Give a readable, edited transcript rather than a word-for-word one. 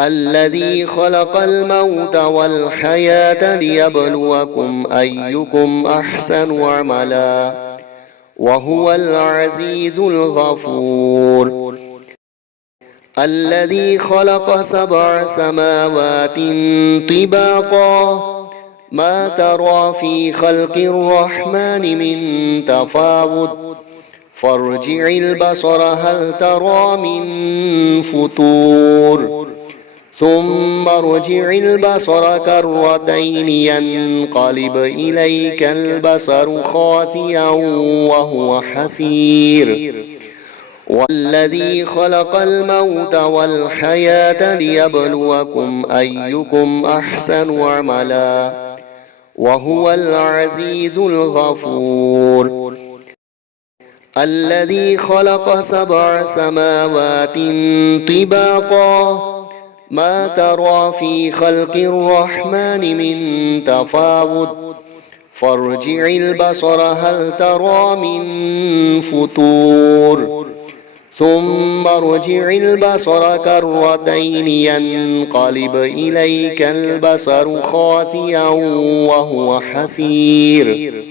الذي خلق الموت والحياة ليبلوكم أيكم أحسن عملا وهو العزيز الغفور. الذي خلق 7 سماوات طباقا ما ترى في خلق الرحمن من تفاوت فارجع البصر هل ترى من فطور ثم ارجع البصر كرتين ينقلب إليك البصر خاسئا وهو حسير. والذي خلق الموت والحياة ليبلوكم أيكم أحسن عملا وهو العزيز الغفور. الذي خلق 7 سماوات طباقا ما ترى في خلق الرحمن من تفاوت فارجع البصر هل ترى من فطور ثم ارجع البصر كرتين ينقلب إليك البصر خاسئا وهو حسير.